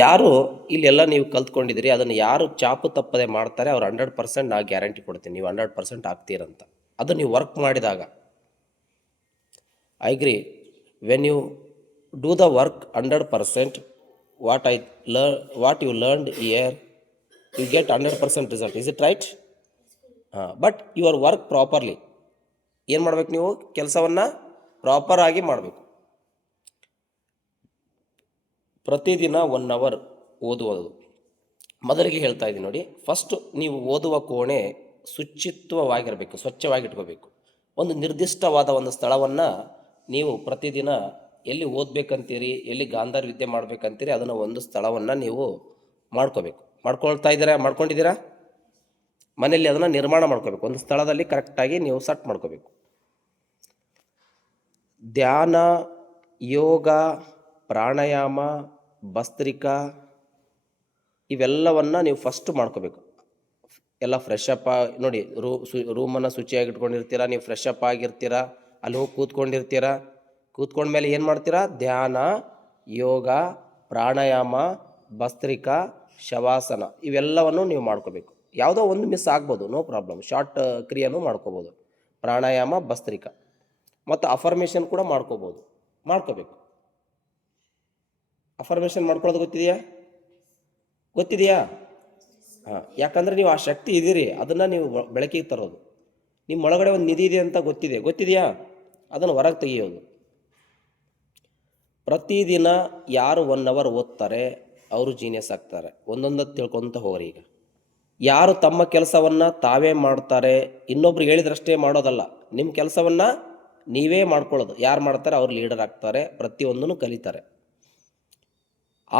ಯಾರು ಇಲ್ಲೆಲ್ಲ ನೀವು ಕಲ್ತ್ಕೊಂಡಿದ್ದೀರಿ ಅದನ್ನು ಯಾರು ಚಾಪು ತಪ್ಪದೆ ಮಾಡ್ತಾರೆ ಅವ್ರು 100% ನಾ ಗ್ಯಾರಂಟಿ ಕೊಡ್ತೀನಿ ನೀವು 100% ಆಗ್ತೀರಂತ. ಅದು ನೀವು ವರ್ಕ್ ಮಾಡಿದಾಗ. I agree. When you do the work 100%, what you learned year you get 100% result. Is it right? But your work properly. ಏನು ಮಾಡಬೇಕು ನೀವು? ಕೆಲಸವನ್ನು ಪ್ರಾಪರಾಗಿ ಮಾಡಬೇಕು. ಪ್ರತಿದಿನ 1 ಅವರ್ ಓದುವುದು. ಮೊದಲಿಗೆ ಹೇಳ್ತಾ ಇದ್ದೀನಿ ನೋಡಿ. ಫಸ್ಟ್ ನೀವು ಓದುವ ಕೋಣೆ ಶುಚಿತ್ವವಾಗಿರಬೇಕು, ಸ್ವಚ್ಛವಾಗಿಟ್ಕೋಬೇಕು. ಒಂದು ನಿರ್ದಿಷ್ಟವಾದ ಒಂದು ಸ್ಥಳವನ್ನು ನೀವು ಪ್ರತಿದಿನ ಎಲ್ಲಿ ಓದಬೇಕಂತೀರಿ, ಎಲ್ಲಿ ಗಾಂಧಾರ ವಿದ್ಯೆ ಮಾಡಬೇಕಂತೀರಿ ಅದನ್ನು ಒಂದು ಸ್ಥಳವನ್ನು ನೀವು ಮಾಡ್ಕೋಬೇಕು. ಮಾಡ್ಕೊಂಡಿದ್ದೀರಾ? ಮನೆಯಲ್ಲಿ ಅದನ್ನು ನಿರ್ಮಾಣ ಮಾಡ್ಕೋಬೇಕು. ಒಂದು ಸ್ಥಳದಲ್ಲಿ ಕರೆಕ್ಟಾಗಿ ನೀವು ಸೆಟ್ ಮಾಡ್ಕೋಬೇಕು. ಧ್ಯಾನ, ಯೋಗ, ಪ್ರಾಣಾಯಾಮ, ಭಸ್ತ್ರಿಕಾ ಇವೆಲ್ಲವನ್ನು ನೀವು ಫಸ್ಟ್ ಮಾಡ್ಕೋಬೇಕು. ಎಲ್ಲ ಫ್ರೆಶ್ ಅಪ್ ನೋಡಿ, ರೂಮನ್ನು ಶುಚಿಯಾಗಿಟ್ಕೊಂಡಿರ್ತೀರ, ನೀವು ಫ್ರೆಶ್ ಅಪ್ ಆಗಿರ್ತೀರ, ಅಲ್ಲಿ ಹೋಗಿ ಕೂತ್ಕೊಂಡ್ಮೇಲೆ ಏನು ಮಾಡ್ತೀರಾ? ಧ್ಯಾನ, ಯೋಗ, ಪ್ರಾಣಾಯಾಮ, ಭಸ್ತ್ರಿಕಾ, ಶವಾಸನ ಇವೆಲ್ಲವನ್ನು ನೀವು ಮಾಡ್ಕೋಬೇಕು. ಯಾವುದೋ ಒಂದು ಮಿಸ್ ಆಗ್ಬೋದು, ನೋ ಪ್ರಾಬ್ಲಮ್. ಶಾರ್ಟ್ ಕ್ರಿಯೆನೂ ಮಾಡ್ಕೋಬೋದು. ಪ್ರಾಣಾಯಾಮ, ಭಸ್ತ್ರಿಕಾ ಮತ್ತು ಅಫರ್ಮೇಷನ್ ಕೂಡ ಮಾಡ್ಕೋಬೇಕು. ಅಫರ್ಮೇಷನ್ ಮಾಡ್ಕೊಳ್ಳೋದು ಗೊತ್ತಿದೆಯಾ? ಯಾಕಂದರೆ ನೀವು ಆ ಶಕ್ತಿ ಇದ್ದೀರಿ, ಅದನ್ನು ನೀವು ಬೆಳಕಿಗೆ ತರೋದು. ನಿಮ್ಮ ಒಳಗಡೆ ಒಂದು ನಿಧಿ ಇದೆ ಅಂತ ಗೊತ್ತಿದೆಯಾ? ಅದನ್ನು ಹೊರಗೆ ತೆಗೆಯೋದು. ಪ್ರತಿದಿನ ಯಾರು 1 ಅವರ್ ಓದ್ತಾರೆ ಅವರು ಜೀನಿಯಸ್ ಆಗ್ತಾರೆ. ಒಂದೊಂದು ತಿಳ್ಕೊತ ಹೋಗ್ರಿ. ಈಗ ಯಾರು ತಮ್ಮ ಕೆಲಸವನ್ನು ತಾವೇ ಮಾಡ್ತಾರೆ, ಇನ್ನೊಬ್ರು ಹೇಳಿದ್ರಷ್ಟೇ ಮಾಡೋದಲ್ಲ, ನಿಮ್ಮ ಕೆಲಸವನ್ನು ನೀವೇ ಮಾಡ್ಕೊಳ್ಳೋದು. ಯಾರು ಮಾಡ್ತಾರೆ ಅವ್ರು ಲೀಡರ್ ಆಗ್ತಾರೆ, ಪ್ರತಿಯೊಂದನ್ನು ಕಲಿತಾರೆ.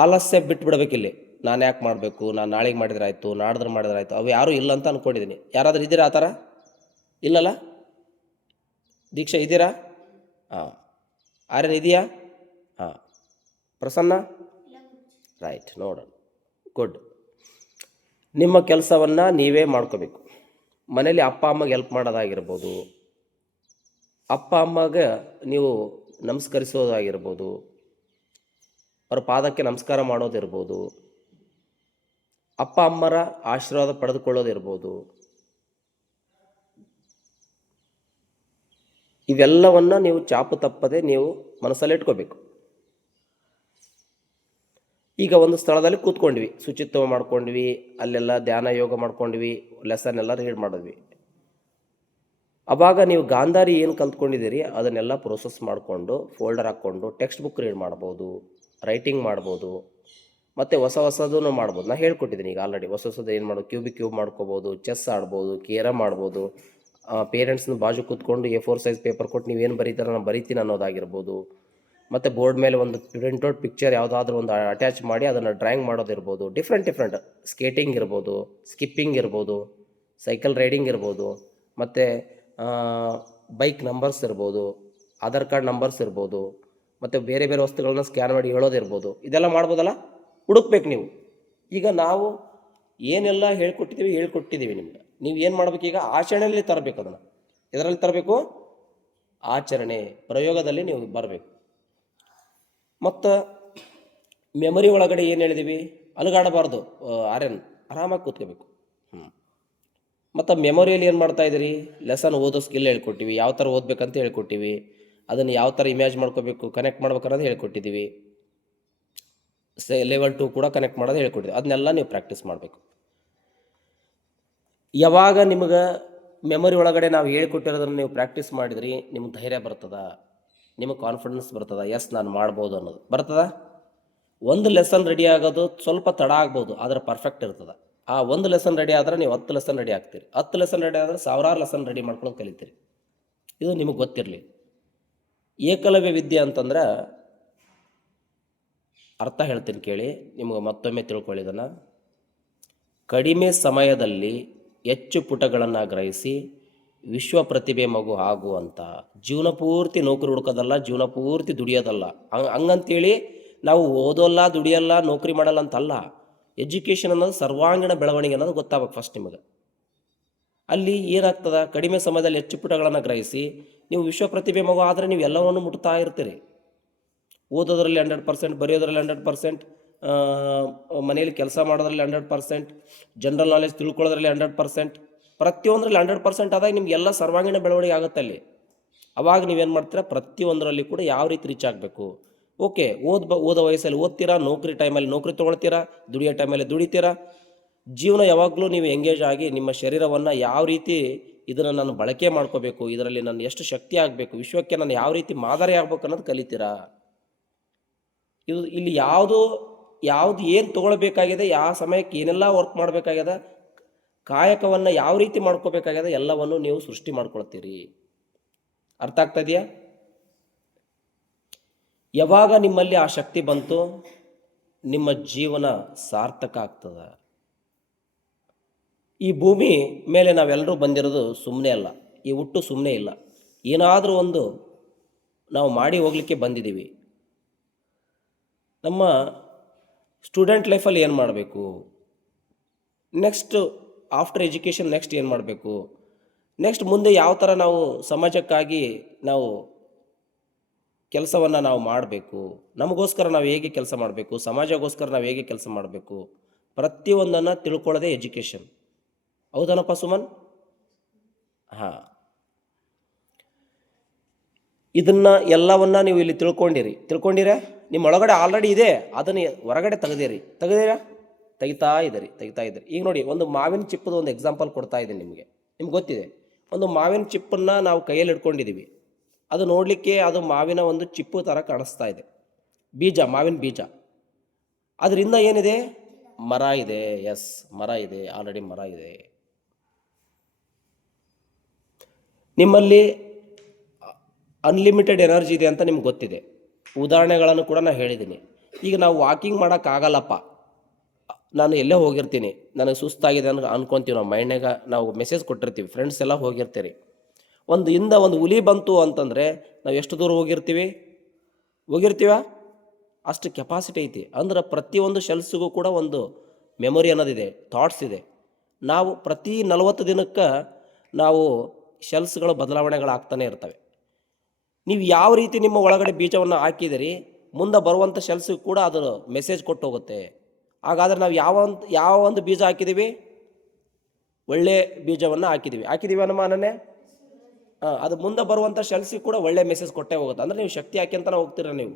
ಆಲಸ್ಯ ಬಿಟ್ಬಿಡ್ಬೇಕಿಲ್ಲಿ. ನಾನು ಯಾಕೆ ಮಾಡಬೇಕು, ನಾನು ನಾಳೆಗೆ ಮಾಡಿದ್ರೆ ಆಯಿತು, ನಾಡಿದ್ರೆ ಮಾಡಿದ್ರೆ ಆಯಿತು, ಅವು ಯಾರೂ ಇಲ್ಲ ಅಂತ ಅಂದ್ಕೊಂಡಿದ್ದೀನಿ. ಯಾರಾದರೂ ಇದ್ದೀರಾ ಆ ಥರ? ಇಲ್ಲಲ್ಲ? ದೀಕ್ಷಾ ಇದ್ದೀರಾ? ಆರ್ಯನ್ ಇದೆಯಾ? ಪ್ರಸನ್ನ? ರೈಟ್, ನೋಡೋಣ. ಗುಡ್. ನಿಮ್ಮ ಕೆಲಸವನ್ನು ನೀವೇ ಮಾಡ್ಕೋಬೇಕು. ಮನೇಲಿ ಅಪ್ಪ ಅಮ್ಮಗೆ ಹೆಲ್ಪ್ ಮಾಡೋದಾಗಿರ್ಬೋದು, ಅಪ್ಪ ಅಮ್ಮಗೆ ನೀವು ನಮಸ್ಕರಿಸೋದಾಗಿರ್ಬೋದು, ಅವರ ಪಾದಕ್ಕೆ ನಮಸ್ಕಾರ ಮಾಡೋದಿರ್ಬೋದು, ಅಪ್ಪ ಅಮ್ಮರ ಆಶೀರ್ವಾದ ಪಡೆದುಕೊಳ್ಳೋದಿರ್ಬೋದು. ಇವೆಲ್ಲವನ್ನು ನೀವು ಚಾಪು ತಪ್ಪದೆ ನೀವು ಮನಸ್ಸಲ್ಲಿ ಇಟ್ಕೋಬೇಕು. ಈಗ ಒಂದು ಸ್ಥಳದಲ್ಲಿ ಕೂತ್ಕೊಂಡ್ವಿ, ಶುಚಿತ್ವ ಮಾಡ್ಕೊಂಡ್ವಿ, ಅಲ್ಲೆಲ್ಲ ಧ್ಯಾನ ಯೋಗ ಮಾಡ್ಕೊಂಡ್ವಿ, ಲೆಸನ್ ಎಲ್ಲ ರೀಡ್ ಮಾಡಿದ್ವಿ. ಅವಾಗ ನೀವು ಗಾಂಧಾರಿ ಏನು ಕಲ್ತ್ಕೊಂಡಿದ್ದೀರಿ ಅದನ್ನೆಲ್ಲ ಪ್ರೋಸೆಸ್ ಮಾಡಿಕೊಂಡು ಫೋಲ್ಡರ್ ಹಾಕ್ಕೊಂಡು ಟೆಕ್ಸ್ಟ್ ಬುಕ್ ರೀಡ್ ಮಾಡ್ಬೋದು, ರೈಟಿಂಗ್ ಮಾಡ್ಬೋದು, ಮತ್ತು ಹೊಸದನ್ನು ಮಾಡ್ಬೋದು. ನಾನು ಹೇಳ್ಕೊಟ್ಟಿದ್ದೀನಿ ಈಗ ಆಲ್ರೆಡಿ. ಹೊಸದು ಏನು ಮಾಡೋದು, ಕ್ಯೂಬ್ ಮಾಡ್ಕೋಬೋದು, ಚೆಸ್ ಆಡ್ಬೋದು, ಕೇರಮ್ ಆಡ್ಬೋದು. ಪೇರೆಂಟ್ಸ್ನ ಬಾಜು ಕೂತ್ಕೊಂಡು A4 ಸೈಜ್ ಪೇಪರ್ ಕೊಟ್ಟು ನೀವೇನು ಬರೀತಾರೆ ನಾನು ಬರೀತೀನಿ ಅನ್ನೋದಾಗಿರ್ಬೋದು. ಮತ್ತು ಬೋರ್ಡ್ ಮೇಲೆ ಒಂದು ಪ್ರಿಂಟ್ಔಟ್ ಪಿಕ್ಚರ್ ಯಾವುದಾದ್ರೂ ಒಂದು ಅಟ್ಯಾಚ್ ಮಾಡಿ ಅದನ್ನು ಡ್ರಾಯಿಂಗ್ ಮಾಡೋದಿರ್ಬೋದು. ಡಿಫ್ರೆಂಟ್ ಸ್ಕೇಟಿಂಗ್ ಇರ್ಬೋದು, ಸ್ಕಿಪ್ಪಿಂಗ್ ಇರ್ಬೋದು, ಸೈಕಲ್ ರೈಡಿಂಗ್ ಇರ್ಬೋದು, ಮತ್ತು ಬೈಕ್ ನಂಬರ್ಸ್ ಇರ್ಬೋದು, ಆಧಾರ್ ಕಾರ್ಡ್ ನಂಬರ್ಸ್ ಇರ್ಬೋದು, ಮತ್ತು ಬೇರೆ ವಸ್ತುಗಳನ್ನ ಸ್ಕ್ಯಾನ್ ಮಾಡಿ ಹೇಳೋದಿರ್ಬೋದು. ಇದೆಲ್ಲ ಮಾಡ್ಬೋದಲ್ಲ? ಹುಡುಕ್ಬೇಕು ನೀವು. ಈಗ ನಾವು ಏನೆಲ್ಲ ಹೇಳ್ಕೊಟ್ಟಿದ್ದೀವಿ ನಿಮ್ಗೆ. ನೀವು ಏನು ಮಾಡಬೇಕು? ಈಗ ಆಚರಣೆಯಲ್ಲಿ ತರಬೇಕು. ಅದನ್ನು ಇದರಲ್ಲಿ ತರಬೇಕು, ಆಚರಣೆ ಪ್ರಯೋಗದಲ್ಲಿ ನೀವು ಬರಬೇಕು. ಮತ್ತು ಮೆಮೊರಿ ಒಳಗಡೆ ಏನು ಹೇಳಿದ್ದೀವಿ? ಅಲುಗಾಡಬಾರ್ದು. ಆರ್ಯನ್ ಆರಾಮಾಗಿ ಕೂತ್ಕೋಬೇಕು. ಮತ್ತು ಮೆಮೊರಿಯಲ್ಲಿ ಏನು ಮಾಡ್ತಾ ಇದ್ದೀರಿ? ಲೆಸನ್ ಓದೋ ಸ್ಕಿಲ್ ಹೇಳ್ಕೊಟ್ಟಿವಿ, ಯಾವ ಥರ ಓದಬೇಕಂತ ಹೇಳ್ಕೊಟ್ಟಿವಿ, ಅದನ್ನು ಯಾವ ಥರ ಇಮ್ಯಾಜ್ ಮಾಡ್ಕೋಬೇಕು, ಕನೆಕ್ಟ್ ಮಾಡ್ಬೇಕನ್ನೋದು ಹೇಳ್ಕೊಟ್ಟಿದ್ದೀವಿ. ಲೆವೆಲ್ 2 ಕೂಡ ಕನೆಕ್ಟ್ ಮಾಡೋದು ಹೇಳ್ಕೊಟ್ಟಿದ್ದೀವಿ. ಅದನ್ನೆಲ್ಲ ನೀವು ಪ್ರಾಕ್ಟೀಸ್ ಮಾಡಬೇಕು. ಯಾವಾಗ ನಿಮಗೆ ಮೆಮೊರಿ ಒಳಗಡೆ ನಾವು ಹೇಳ್ಕೊಟ್ಟಿರೋದನ್ನು ನೀವು ಪ್ರಾಕ್ಟೀಸ್ ಮಾಡಿದ್ರಿ, ನಿಮ್ಗೆ ಧೈರ್ಯ ಬರ್ತದ, ನಿಮಗೆ ಕಾನ್ಫಿಡೆನ್ಸ್ ಬರ್ತದ, ಎಸ್ ನಾನು ಮಾಡ್ಬೋದು ಅನ್ನೋದು ಬರ್ತದ. ಒಂದು ಲೆಸನ್ ರೆಡಿ ಆಗೋದು ಸ್ವಲ್ಪ ತಡ ಆಗ್ಬೋದು, ಆದರೆ ಪರ್ಫೆಕ್ಟ್ ಇರ್ತದೆ. ಆ ಒಂದು ಲೆಸನ್ ರೆಡಿ ಆದರೆ ನೀವು 10 ಲೆಸನ್ ರೆಡಿ ಆಗ್ತೀರಿ. 10 ಲೆಸನ್ ರೆಡಿ ಆದರೆ 1000 ಲೆಸನ್ ರೆಡಿ ಮಾಡ್ಕೊಂಡು ಕಲಿತೀರಿ. ಇದು ನಿಮಗೆ ಗೊತ್ತಿರಲಿ. ಏಕಲವ್ಯ ವಿದ್ಯೆ ಅಂತಂದ್ರೆ ಅರ್ಥ ಹೇಳ್ತೀನಿ ಕೇಳಿ, ನಿಮಗೆ ಮತ್ತೊಮ್ಮೆ ತಿಳ್ಕೊಳ್ಳಿ. ಇದನ್ನು ಕಡಿಮೆ ಸಮಯದಲ್ಲಿ ಹೆಚ್ಚು ಪುಟಗಳನ್ನು ಗ್ರಹಿಸಿ ವಿಶ್ವ ಪ್ರತಿಭೆ ಮಗು ಆಗುವಂಥ. ಜೀವನ ಪೂರ್ತಿ ನೌಕರಿ ಹುಡುಕೋದಲ್ಲ, ಜೀವನ ಪೂರ್ತಿ ದುಡಿಯೋದಲ್ಲ. ಹಂಗಂತೇಳಿ ನಾವು ಓದೋಲ್ಲ, ದುಡಿಯೋಲ್ಲ, ನೌಕರಿ ಮಾಡಲ್ಲ ಅಂತಲ್ಲ. ಎಜುಕೇಷನ್ ಅನ್ನೋದು ಸರ್ವಾಂಗೀಣ ಬೆಳವಣಿಗೆ ಅನ್ನೋದು ಗೊತ್ತಾಗಬೇಕು ಫಸ್ಟ್ ನಿಮಗೆ. ಅಲ್ಲಿ ಏನಾಗ್ತದೆ? ಕಡಿಮೆ ಸಮಯದಲ್ಲಿ ಹೆಚ್ಚು ಪುಟಗಳನ್ನು ಗ್ರಹಿಸಿ ನೀವು ವಿಶ್ವ ಪ್ರತಿಭೆ ಮಗು ಆದರೆ ನೀವು ಎಲ್ಲವನ್ನು ಮುಟ್ತಾ ಇರ್ತೀರಿ. ಓದೋದ್ರಲ್ಲಿ 100%, ಬರೆಯೋದ್ರಲ್ಲಿ 100%, ಮನೆಯಲ್ಲಿ ಕೆಲಸ ಮಾಡೋದ್ರಲ್ಲಿ 100%, ಜನರಲ್ ನಾಲೆಜ್ ತಿಳ್ಕೊಳ್ಳೋದ್ರಲ್ಲಿ 100%, ಪ್ರತಿಯೊಂದರಲ್ಲಿ 100% ಆದಾಗ ನಿಮಗೆಲ್ಲ ಸರ್ವಾಂಗೀಣ ಬೆಳವಣಿಗೆ ಆಗುತ್ತೆ ಅಲ್ಲಿ. ಅವಾಗ ನೀವೇನು ಮಾಡ್ತೀರಾ, ಪ್ರತಿಯೊಂದರಲ್ಲಿ ಕೂಡ ಯಾವ ರೀತಿ ರೀಚ್ ಆಗಬೇಕು. ಓಕೆ, ಓದೋ ವಯಸ್ಸಲ್ಲಿ ಓದ್ತೀರಾ, ನೌಕರಿ ಟೈಮಲ್ಲಿ ನೌಕರಿ ತೊಗೊಳ್ತೀರಾ, ದುಡಿಯೋ ಟೈಮಲ್ಲಿ ದುಡಿತೀರಾ. ಜೀವನ ಯಾವಾಗಲೂ ನೀವು ಎಂಗೇಜ್ ಆಗಿ ನಿಮ್ಮ ಶರೀರವನ್ನು ಯಾವ ರೀತಿ ಇದನ್ನು ನಾನು ಬಳಕೆ ಮಾಡ್ಕೋಬೇಕು, ಇದರಲ್ಲಿ ನಾನು ಎಷ್ಟು ಶಕ್ತಿ ಆಗಬೇಕು, ವಿಶ್ವಕ್ಕೆ ನಾನು ಯಾವ ರೀತಿ ಮಾದರಿ ಆಗ್ಬೇಕು ಅನ್ನೋದು ಕಲಿತೀರಾ. ಇಲ್ಲಿ ಯಾವುದು ಏನು ತೊಗೊಳ್ಬೇಕಾಗಿದೆ, ಯಾವ ಸಮಯಕ್ಕೆ ಏನೆಲ್ಲ ವರ್ಕ್ ಮಾಡಬೇಕಾಗ್ಯದ, ಕಾಯಕವನ್ನು ಯಾವ ರೀತಿ ಮಾಡ್ಕೋಬೇಕಾಗ್ಯದ, ಎಲ್ಲವನ್ನು ನೀವು ಸೃಷ್ಟಿ ಮಾಡ್ಕೊಳ್ತೀರಿ. ಅರ್ಥ ಆಗ್ತಾ ಇದೆಯಾ? ಯಾವಾಗ ನಿಮ್ಮಲ್ಲಿ ಆ ಶಕ್ತಿ ಬಂತು, ನಿಮ್ಮ ಜೀವನ ಸಾರ್ಥಕ ಆಗ್ತದೆ. ಈ ಭೂಮಿ ಮೇಲೆ ನಾವೆಲ್ಲರೂ ಬಂದಿರೋದು ಸುಮ್ಮನೆ ಅಲ್ಲ, ಈ ಹುಟ್ಟು ಸುಮ್ಮನೆ ಇಲ್ಲ. ಏನಾದರೂ ಒಂದು ನಾವು ಮಾಡಿ ಹೋಗಲಿಕ್ಕೆ ಬಂದಿದ್ದೀವಿ. ನಮ್ಮ ಸ್ಟೂಡೆಂಟ್ ಲೈಫಲ್ಲಿ ಏನು ಮಾಡಬೇಕು, ನೆಕ್ಸ್ಟ್ ಆಫ್ಟರ್ ಎಜುಕೇಷನ್ ನೆಕ್ಸ್ಟ್ ಏನು ಮಾಡಬೇಕು, ನೆಕ್ಸ್ಟ್ ಮುಂದೆ ಯಾವ ಥರ ನಾವು ಸಮಾಜಕ್ಕಾಗಿ ನಾವು ಕೆಲಸವನ್ನು ನಾವು ಮಾಡಬೇಕು, ನಮಗೋಸ್ಕರ ನಾವು ಹೇಗೆ ಕೆಲಸ ಮಾಡಬೇಕು, ಸಮಾಜಗೋಸ್ಕರ ನಾವು ಹೇಗೆ ಕೆಲಸ ಮಾಡಬೇಕು, ಪ್ರತಿಯೊಂದನ್ನು ತಿಳ್ಕೊಳ್ಳೋದೇ ಎಜುಕೇಷನ್. ಹೌದನಪ್ಪ ಸುಮನ್? ಹಾಂ, ಇದನ್ನು ಎಲ್ಲವನ್ನ ನೀವು ಇಲ್ಲಿ ತಿಳ್ಕೊಂಡಿರ ನಿಮ್ಮ ಒಳಗಡೆ ಆಲ್ರೆಡಿ ಇದೆ, ಅದನ್ನು ಹೊರಗಡೆ ತೆಗೆದಿರಾ ತೆಗಿತಾ ಇದ್ದೀರಿ. ಈಗ ನೋಡಿ, ಒಂದು ಮಾವಿನ ಚಿಪ್ಪದ ಒಂದು ಎಕ್ಸಾಂಪಲ್ ಕೊಡ್ತಾ ಇದ್ದೀನಿ ನಿಮಗೆ ಗೊತ್ತಿದೆ. ಒಂದು ಮಾವಿನ ಚಿಪ್ಪನ್ನು ನಾವು ಕೈಯಲ್ಲಿ ಇಟ್ಕೊಂಡಿದ್ದೀವಿ. ಅದು ನೋಡಲಿಕ್ಕೆ ಅದು ಮಾವಿನ ಒಂದು ಚಿಪ್ಪು ಥರ ಕಾಣಿಸ್ತಾ ಇದೆ, ಬೀಜ, ಮಾವಿನ ಬೀಜ. ಅದರಿಂದ ಏನಿದೆ, ಮರ ಇದೆ. ಎಸ್, ಮರ ಇದೆ, ಆಲ್ರೆಡಿ ಮರ ಇದೆ. ನಿಮ್ಮಲ್ಲಿ ಅನ್ಲಿಮಿಟೆಡ್ ಎನರ್ಜಿ ಇದೆ ಅಂತ ನಿಮ್ಗೆ ಗೊತ್ತಿದೆ. ಉದಾಹರಣೆಗಳನ್ನು ಕೂಡ ನಾನು ಹೇಳಿದ್ದೀನಿ. ಈಗ ನಾವು ವಾಕಿಂಗ್ ಮಾಡೋಕ್ಕಾಗಲ್ಲಪ್ಪ, ನಾನು ಎಲ್ಲೇ ಹೋಗಿರ್ತೀನಿ, ನನಗೆ ಸುಸ್ತಾಗಿದೆ ಅನ್ಕೊತೀವಿ. ನಾವು ಮೈಂಡ್ನಾಗ ನಾವು ಮೆಸೇಜ್ ಕೊಟ್ಟಿರ್ತೀವಿ, ಫ್ರೆಂಡ್ಸ್ ಎಲ್ಲ ಹೋಗಿರ್ತೀರಿ. ಒಂದು ಹುಲಿ ಬಂತು ಅಂತಂದರೆ ನಾವು ಎಷ್ಟು ದೂರ ಹೋಗಿರ್ತೀವ ಅಷ್ಟು ಕೆಪಾಸಿಟಿ ಐತಿ. ಅಂದ್ರೆ ಪ್ರತಿಯೊಂದು ಶೆಲ್ಸಿಗೂ ಕೂಡ ಒಂದು ಮೆಮೊರಿ ಅನ್ನೋದಿದೆ, ಥಾಟ್ಸ್ ಇದೆ. ನಾವು ಪ್ರತಿ 40 ದಿನಕ್ಕೆ ನಾವು ಶೆಲ್ಸ್ಗಳು ಬದಲಾವಣೆಗಳಾಗ್ತಾನೆ ಇರ್ತವೆ. ನೀವು ಯಾವ ರೀತಿ ನಿಮ್ಮ ಒಳಗಡೆ ಬೀಜವನ್ನು ಹಾಕಿದಿರಿ, ಮುಂದೆ ಬರುವಂಥ ಶೆಲ್ಸಿಗೂ ಕೂಡ ಅದರ ಮೆಸೇಜ್ ಕೊಟ್ಟು ಹೋಗುತ್ತೆ. ಹಾಗಾದರೆ ನಾವು ಯಾವ ಒಂದು ಬೀಜ ಹಾಕಿದ್ದೀವಿ, ಒಳ್ಳೆ ಬೀಜವನ್ನು ಹಾಕಿದ್ದೀವಿ ಅನ್ನೋ ಅನನ್ನೇ, ಅದು ಮುಂದೆ ಬರುವಂಥ ಶೆಲ್ಸಿಗೆ ಕೂಡ ಒಳ್ಳೆ ಮೆಸೇಜ್ ಕೊಟ್ಟೇ ಹೋಗುತ್ತೆ. ಅಂದರೆ ನೀವು ಶಕ್ತಿ ಹಾಕ್ಯಂತಾನೆ ಹೋಗ್ತೀರ. ನೀವು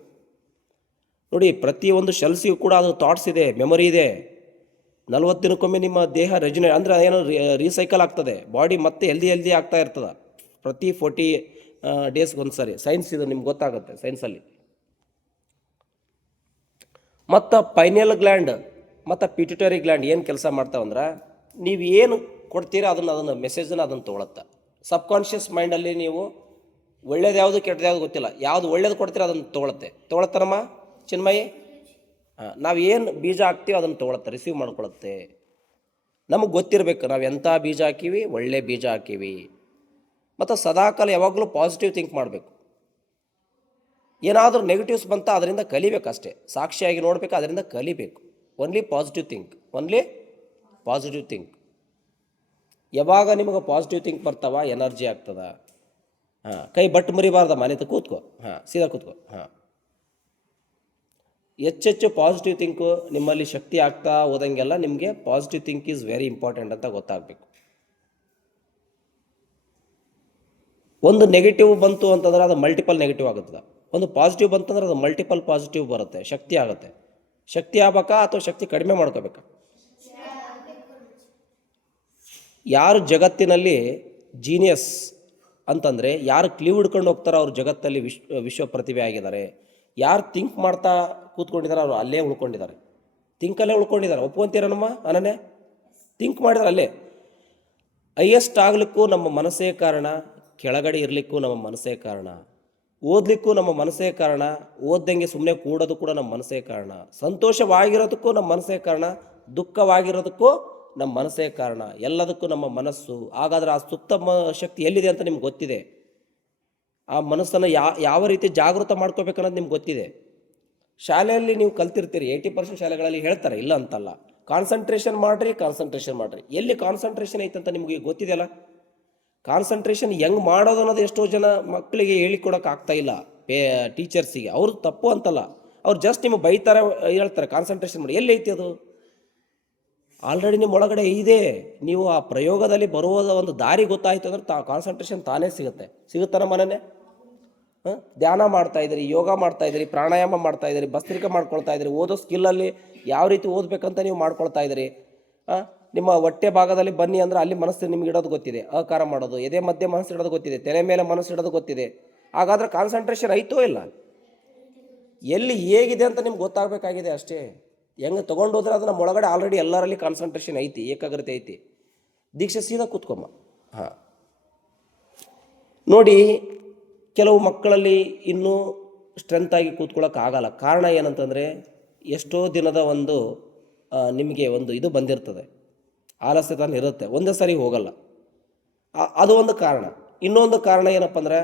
ನೋಡಿ, ಪ್ರತಿಯೊಂದು ಶೆಲ್ಸಿಗೂ ಕೂಡ ಅದು ಥಾಟ್ಸ್ ಇದೆ, ಮೆಮೊರಿ ಇದೆ. 40 ದಿನಕ್ಕೊಮ್ಮೆ ನಿಮ್ಮ ದೇಹ ಅಂದರೆ ಏನೋ ರೀಸೈಕಲ್ ಆಗ್ತದೆ, ಬಾಡಿ ಮತ್ತೆ ಹೆಲ್ದಿ ಆಗ್ತಾ ಇರ್ತದೆ. ಪ್ರತಿ 40 ಡೇಸ್ಗೆ ಒಂದು ಸರಿ. ಸೈನ್ಸ್ ಇದು ನಿಮ್ಗೆ ಗೊತ್ತಾಗುತ್ತೆ, ಸೈನ್ಸಲ್ಲಿ. ಮತ್ತು ಪೈನಿಯಲ್ ಗ್ಲ್ಯಾಂಡ್ ಮತ್ತು ಪಿಟ್ಯೂಟರಿ ಗ್ಲ್ಯಾಂಡ್ ಏನು ಕೆಲಸ ಮಾಡ್ತಾವಂದ್ರೆ, ನೀವು ಏನು ಕೊಡ್ತೀರಾ ಅದನ್ನು ಮೆಸೇಜನ್ನು ಅದನ್ನು ತೊಗೊಳುತ್ತೆ. ಸಬ್ಕಾನ್ಷಿಯಸ್ ಮೈಂಡಲ್ಲಿ ನೀವು ಒಳ್ಳೇದು ಯಾವುದು ಕೆಟ್ಟದ್ದು ಯಾವುದು ಗೊತ್ತಿಲ್ಲ, ಯಾವುದು ಒಳ್ಳೇದು ಕೊಡ್ತೀರ ಅದನ್ನು ತೊಗೊಳತ್ತನಮ್ಮ ಚಿನ್ಮಯಿ. ನಾವು ಏನು ಬೀಜ ಹಾಕ್ತೀವಿ ಅದನ್ನು ತೊಗೊಳುತ್ತೆ, ರಿಸೀವ್ ಮಾಡ್ಕೊಳುತ್ತೆ. ನಮಗೆ ಗೊತ್ತಿರಬೇಕು ನಾವು ಎಂಥ ಬೀಜ ಹಾಕೀವಿ, ಒಳ್ಳೆ ಬೀಜ ಹಾಕೀವಿ. ಮತ್ತು ಸದಾಕಾಲ ಯಾವಾಗಲೂ ಪಾಸಿಟಿವ್ ಥಿಂಕ್ ಮಾಡಬೇಕು. ಏನಾದರೂ ನೆಗೆಟಿವ್ಸ್ ಬಂತ ಅದರಿಂದ ಕಲಿಬೇಕಷ್ಟೇ, ಸಾಕ್ಷಿಯಾಗಿ ನೋಡಬೇಕು, ಅದರಿಂದ ಕಲಿಬೇಕು. Only positive think. ಯಾವಾಗ ನಿಮಗೆ ಪಾಸಿಟಿವ್ ಥಿಂಕ್ ಬರ್ತಾವ, ಎನರ್ಜಿ ಆಗ್ತದ. ಕೈ ಬಟ್ಟು ಮುರಿಬಾರ್ದಮ್ಮ, ನಿಂತು ಕೂತ್ಕೋ. ಸೀದಾ ಕೂತ್ಕೋ. ಹೆಚ್ಚೆಚ್ಚು ಪಾಸಿಟಿವ್ ಥಿಂಕು ನಿಮ್ಮಲ್ಲಿ ಶಕ್ತಿ ಆಗ್ತಾ ಹೋದಂಗೆಲ್ಲ ನಿಮಗೆ positive think is very important ಅಂತ ಗೊತ್ತಾಗಬೇಕು. ಒಂದು ನೆಗೆಟಿವ್ ಬಂತು ಅಂತಂದ್ರೆ ಅದು ಮಲ್ಟಿಪಲ್ ನೆಗೆಟಿವ್ ಆಗುತ್ತದೆ. ಒಂದು ಪಾಸಿಟಿವ್ ಬಂತಂದ್ರೆ ಅದು ಮಲ್ಟಿಪಲ್ ಪಾಸಿಟಿವ್ ಬರುತ್ತೆ, ಶಕ್ತಿ ಆಗುತ್ತೆ. ಶಕ್ತಿ ಆಗ್ಬೇಕಾ ಅಥವಾ ಶಕ್ತಿ ಕಡಿಮೆ ಮಾಡ್ಕೋಬೇಕಾ? ಯಾರು ಜಗತ್ತಿನಲ್ಲಿ ಜೀನಿಯಸ್ ಅಂತಂದರೆ, ಯಾರು ಕ್ಲೀವ್ ಹಿಡ್ಕೊಂಡು ಹೋಗ್ತಾರೋ ಅವ್ರು ಜಗತ್ತಲ್ಲಿ ವಿಶ್ವ ಪ್ರತಿಭೆ ಆಗಿದ್ದಾರೆ. ಯಾರು ಥಿಂಕ್ ಮಾಡ್ತಾ ಕೂತ್ಕೊಂಡಿದ್ದಾರೆ ಅವರು ಅಲ್ಲೇ ಉಳ್ಕೊಂಡಿದ್ದಾರೆ, ಥಿಂಕಲ್ಲೇ ಉಳ್ಕೊಂಡಿದ್ದಾರೆ. ಒಪ್ಕೊಂತೀರನಮ್ಮ ಅನನ್ನೇ? ಥಿಂಕ್ ಮಾಡಿದ್ರೆ ಅಲ್ಲೇ. ಹೈಯೆಸ್ಟ್ ಆಗಲಿಕ್ಕೂ ನಮ್ಮ ಮನಸ್ಸೇ ಕಾರಣ, ಕೆಳಗಡೆ ಇರಲಿಕ್ಕೂ ನಮ್ಮ ಮನಸ್ಸೇ ಕಾರಣ, ಓದಲಿಕ್ಕೂ ನಮ್ಮ ಮನಸ್ಸೇ ಕಾರಣ, ಓದ್ದಂಗೆ ಸುಮ್ಮನೆ ಕೂಡೋದು ಕೂಡ ನಮ್ಮ ಮನಸ್ಸೇ ಕಾರಣ, ಸಂತೋಷವಾಗಿರೋದಕ್ಕೂ ನಮ್ಮ ಮನಸ್ಸೇ ಕಾರಣ, ದುಃಖವಾಗಿರೋದಕ್ಕೂ ನಮ್ಮ ಮನಸ್ಸೇ ಕಾರಣ, ಎಲ್ಲದಕ್ಕೂ ನಮ್ಮ ಮನಸ್ಸು. ಹಾಗಾದರೆ ಆ ಸುಪ್ತ ಶಕ್ತಿ ಎಲ್ಲಿದೆ ಅಂತ ನಿಮ್ಗೆ ಗೊತ್ತಿದೆ. ಆ ಮನಸ್ಸನ್ನು ಯಾವ ರೀತಿ ಜಾಗೃತ ಮಾಡ್ಕೋಬೇಕನ್ನೋದು ನಿಮ್ಗೆ ಗೊತ್ತಿದೆ. ಶಾಲೆಯಲ್ಲಿ ನೀವು ಕಲ್ತಿರ್ತೀರಿ, 80% ಶಾಲೆಗಳಲ್ಲಿ ಹೇಳ್ತಾರೆ, ಇಲ್ಲ ಅಂತಲ್ಲ. ಕಾನ್ಸಂಟ್ರೇಷನ್ ಮಾಡಿರಿ. ಎಲ್ಲಿ ಕಾನ್ಸಂಟ್ರೇಷನ್ ಐತಂತ ನಿಮಗೆ ಗೊತ್ತಿದೆಯಲ್ಲ. ಕಾನ್ಸಂಟ್ರೇಷನ್ ಹೆಂಗೆ ಮಾಡೋದು ಅನ್ನೋದು ಎಷ್ಟೋ ಜನ ಮಕ್ಕಳಿಗೆ ಹೇಳಿಕೊಡೋಕೆ ಆಗ್ತಾಯಿಲ್ಲ, ಟೀಚರ್ಸಿಗೆ. ಅವ್ರದ್ದು ತಪ್ಪು ಅಂತಲ್ಲ, ಅವ್ರು ಜಸ್ಟ್ ನಿಮಗೆ ಬೈತಾರೆ, ಹೇಳ್ತಾರೆ ಕಾನ್ಸಂಟ್ರೇಷನ್ ಮಾಡಿ. ಎಲ್ಲಿ ಐತಿ ಅದು? ಆಲ್ರೆಡಿ ನಿಮ್ಮ ಒಳಗಡೆ ಇದೆ. ನೀವು ಆ ಪ್ರಯೋಗದಲ್ಲಿ ಬರುವ ಒಂದು ದಾರಿ ಗೊತ್ತಾಯಿತು ಅಂದ್ರೆ ಕಾನ್ಸಂಟ್ರೇಷನ್ ತಾನೇ ಸಿಗುತ್ತಾನ ಮನೆಯೇ. ಧ್ಯಾನ ಮಾಡ್ತಾ ಇದ್ದೀರಿ, ಯೋಗ ಮಾಡ್ತಾ ಇದ್ದೀರಿ, ಪ್ರಾಣಾಯಾಮ ಮಾಡ್ತಾ ಇದ್ದೀರಿ, ಭಸ್ತ್ರಿಕೆ ಮಾಡ್ಕೊಳ್ತಾ ಇದ್ದೀರಿ, ಓದೋ ಸ್ಕಿಲ್ಲಲ್ಲಿ ಯಾವ ರೀತಿ ಓದಬೇಕಂತ ನೀವು ಮಾಡ್ಕೊಳ್ತಾ ಇದ್ದೀರಿ. ನಿಮ್ಮ ಹೊಟ್ಟೆ ಭಾಗದಲ್ಲಿ ಬನ್ನಿ ಅಂದರೆ ಅಲ್ಲಿ ಮನಸ್ಸು ನಿಮ್ಗೆ ಇಡೋದು ಗೊತ್ತಿದೆ, ಆಕಾರ ಮಾಡೋದು, ಎದೆ ಮಧ್ಯೆ ಮನಸ್ಸು ಇಡೋದು ಗೊತ್ತಿದೆ, ತಲೆ ಮೇಲೆ ಮನಸ್ಸು ಇಡೋದು ಗೊತ್ತಿದೆ. ಹಾಗಾದ್ರೆ ಕಾನ್ಸಂಟ್ರೇಷನ್ ಐತೋ ಇಲ್ಲ? ಎಲ್ಲಿ ಹೇಗಿದೆ ಅಂತ ನಿಮ್ಗೆ ಗೊತ್ತಾಗಬೇಕಾಗಿದೆ ಅಷ್ಟೇ. ಹೆಂಗೆ ತೊಗೊಂಡು ಹೋದ್ರೆ ಅದು ನಮ್ಮ ಒಳಗಡೆ ಆಲ್ರೆಡಿ ಎಲ್ಲರಲ್ಲಿ ಕಾನ್ಸಂಟ್ರೇಷನ್ ಐತಿ, ಏಕಾಗ್ರತೆ ಐತಿ. ದೀಕ್ಷೆ ಸೀದಾ ಕೂತ್ಕೊಮ್ಮ. ಹಾಂ, ನೋಡಿ, ಕೆಲವು ಮಕ್ಕಳಲ್ಲಿ ಇನ್ನೂ ಸ್ಟ್ರೆಂತಾಗಿ ಕೂತ್ಕೊಳ್ಳೋಕ್ಕಾಗಲ್ಲ. ಕಾರಣ ಏನಂತಂದರೆ, ಎಷ್ಟೋ ದಿನದ ಒಂದು ನಿಮಗೆ ಒಂದು ಇದು ಬಂದಿರ್ತದೆ, ಆಲಸ್ಯತನ ಇರುತ್ತೆ, ಒಂದೇ ಸರಿ ಹೋಗಲ್ಲ. ಅದು ಒಂದು ಕಾರಣ. ಇನ್ನೊಂದು ಕಾರಣ ಏನಪ್ಪ ಅಂದ್ರೆ,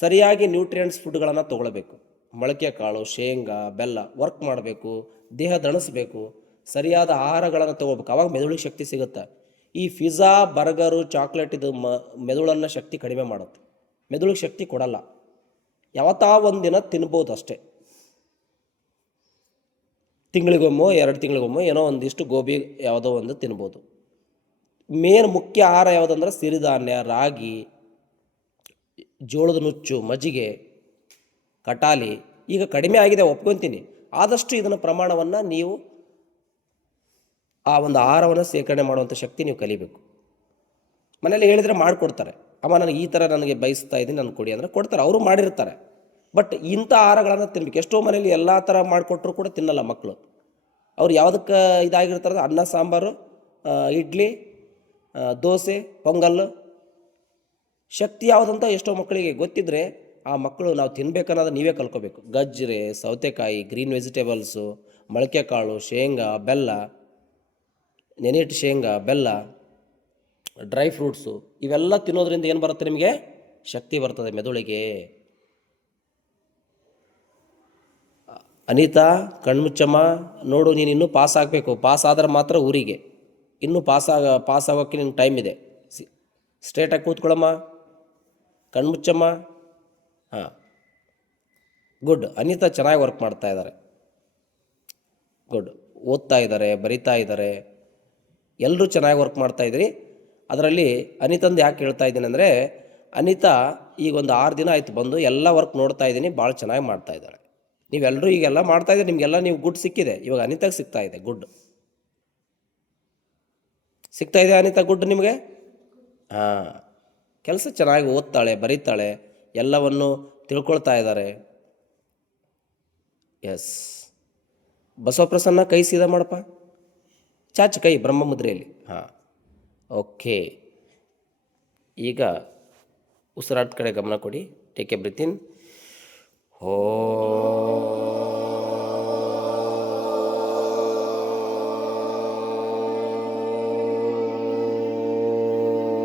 ಸರಿಯಾಗಿ ನ್ಯೂಟ್ರಿಯೆಂಟ್ಸ್ ಫುಡ್ಗಳನ್ನು ತೊಗೊಳ್ಬೇಕು. ಮೊಳಕೆ ಕಾಳು, ಶೇಂಗಾ, ಬೆಲ್ಲ ವರ್ಕ್ ಮಾಡಬೇಕು, ದೇಹ ದಣಿಸ್ಬೇಕು, ಸರಿಯಾದ ಆಹಾರಗಳನ್ನು ತೊಗೋಬೇಕು. ಅವಾಗ ಮೆದುಳಿಗೆ ಶಕ್ತಿ ಸಿಗುತ್ತೆ. ಈ ಪಿಜ್ಜಾ, ಬರ್ಗರು, ಚಾಕ್ಲೇಟ್ ಇದು ಮೆದುಳನ್ನು ಶಕ್ತಿ ಕಡಿಮೆ ಮಾಡುತ್ತೆ, ಮೆದುಳಿಗೆ ಶಕ್ತಿ ಕೊಡಲ್ಲ. ಯಾವತ್ತಾ ಒಂದಿನ ತಿನ್ಬೋದು ಅಷ್ಟೇ, ತಿಂಗಳಿಗೊಮ್ಮೆ 2 ತಿಂಗಳಿಗೊಮ್ಮೆ ಏನೋ ಒಂದಿಷ್ಟು ಗೋಬಿ ಯಾವುದೋ ಒಂದು ತಿನ್ಬೋದು. ಮೇನ್ ಮುಖ್ಯ ಆಹಾರ ಯಾವುದಂದ್ರೆ ಸಿರಿಧಾನ್ಯ, ರಾಗಿ, ಜೋಳದ ನುಚ್ಚು, ಮಜ್ಜಿಗೆ, ಕಟಾಲಿ. ಈಗ ಕಡಿಮೆ ಆಗಿದೆ, ಒಪ್ಕೊತೀನಿ. ಆದಷ್ಟು ಇದನ್ನು ಪ್ರಮಾಣವನ್ನು ನೀವು ಆ ಒಂದು ಆಹಾರವನ್ನು ಸೇಕರಣೆ ಮಾಡುವಂಥ ಶಕ್ತಿ ನೀವು ಕಲಿಬೇಕು. ಮನೇಲಿ ಹೇಳಿದರೆ ಮಾಡಿಕೊಡ್ತಾರೆ, ಅಮ್ಮ ನನಗೆ ಈ ಥರ ನನಗೆ ಬಯಸ್ತಾ ಇದ್ದೀನಿ, ನನಗೆ ಕೊಡಿ ಅಂದರೆ ಕೊಡ್ತಾರೆ, ಅವರು ಮಾಡಿರ್ತಾರೆ. ಬಟ್ ಇಂಥ ಆಹಾರಗಳನ್ನು ತಿನ್ಬೇಕು. ಎಷ್ಟೋ ಮನೇಲಿ ಎಲ್ಲ ಥರ ಮಾಡಿಕೊಟ್ರು ಕೂಡ ತಿನ್ನಲ್ಲ ಮಕ್ಕಳು. ಅವ್ರು ಯಾವುದಕ್ಕೆ ಇದಾಗಿರ್ತಾರೆ, ಅನ್ನ ಸಾಂಬಾರು, ಇಡ್ಲಿ, ದೋಸೆ, ಪೊಂಗಲ್ಲು. ಶಕ್ತಿ ಯಾವುದಂತ ಎಷ್ಟೋ ಮಕ್ಕಳಿಗೆ ಗೊತ್ತಿದ್ದರೆ ಆ ಮಕ್ಕಳು ನಾವು ತಿನ್ಬೇಕನ್ನೋದು ನೀವೇ ಕಲ್ಕೋಬೇಕು. ಗಜ್ಜರಿ, ಸೌತೆಕಾಯಿ, ಗ್ರೀನ್ ವೆಜಿಟೇಬಲ್ಸು, ಮೊಳಕೆ ಕಾಳು, ಶೇಂಗಾ, ಬೆಲ್ಲ, ನೆನೆಹಿಟ್ಟು ಶೇಂಗಾ, ಬೆಲ್ಲ, ಡ್ರೈ ಫ್ರೂಟ್ಸು, ಇವೆಲ್ಲ ತಿನ್ನೋದ್ರಿಂದ ಏನು ಬರುತ್ತೆ, ನಿಮಗೆ ಶಕ್ತಿ ಬರ್ತದೆ ಮೆದುಳಿಗೆ. ಅನಿತಾ, ಕಣ್ಮುಚ್ಚಮ್ಮ, ನೋಡು, ನೀನು ಇನ್ನೂ ಪಾಸ್ ಆಗಬೇಕು. ಪಾಸ್ ಆದ್ರೆ ಮಾತ್ರ ಊರಿಗೆ. ಇನ್ನೂ ಪಾಸ್ ಆಗೋಕ್ಕೆ ನಿನ್ನ ಟೈಮ್ ಇದೆ. ಸ್ಟ್ರೇಟಾಗಿ ಕೂತ್ಕೊಳ್ಳಮ್ಮ, ಕಣ್ಮುಚ್ಚಮ್ಮ. ಹಾಂ, ಗುಡ್. ಅನಿತಾ ಚೆನ್ನಾಗಿ ವರ್ಕ್ ಮಾಡ್ತಾ ಇದ್ದಾರೆ, ಗುಡ್. ಓದ್ತಾ ಇದ್ದಾರೆ, ಬರಿತಾ ಇದ್ದಾರೆ, ಎಲ್ಲರೂ ಚೆನ್ನಾಗಿ ವರ್ಕ್ ಮಾಡ್ತಾ ಇದ್ದೀರಿ. ಅದರಲ್ಲಿ ಅನಿತಂದು ಯಾಕೆ ಹೇಳ್ತಾ ಇದ್ದೀನಿ ಅಂದರೆ, ಅನಿತಾ ಈಗ ಒಂದು 6 ದಿನ ಆಯಿತು ಬಂದು, ಎಲ್ಲ ವರ್ಕ್ ನೋಡ್ತಾ ಇದ್ದೀನಿ, ಭಾಳ ಚೆನ್ನಾಗಿ ಮಾಡ್ತಾ ಇದ್ದಾಳೆ. ನೀವೆಲ್ಲರೂ ಈಗೆಲ್ಲ ಮಾಡ್ತಾಯಿದ್ದೀರಿ, ನಿಮಗೆಲ್ಲ ನೀವು ಗುಡ್ ಸಿಕ್ಕಿದೆ. ಇವಾಗ ಅನಿತಾಗೆ ಸಿಗ್ತಾ ಇದೆ ಗುಡ್, ಸಿಗ್ತಾ ಇದೆ ಅನಿತಾ ಗುಡ್ ನಿಮಗೆ. ಹಾಂ, ಕೆಲಸ ಚೆನ್ನಾಗಿ ಓದ್ತಾಳೆ, ಬರೀತಾಳೆ, ಎಲ್ಲವನ್ನು ತಿಳ್ಕೊಳ್ತಾ ಇದ್ದಾರೆ. ಎಸ್. ಬಸವಪ್ರಸನ್ನ ಕೈ ಸೀದಾ ಮಾಡಪ್ಪ, ಚಾಚು ಕೈ ಬ್ರಹ್ಮ ಮುದ್ರೆಯಲ್ಲಿ. ಹಾಂ, ಓಕೆ. ಈಗ ಉಸಿರಾಟ ಕಡೆ ಗಮನ ಕೊಡಿ. Take a breath in. O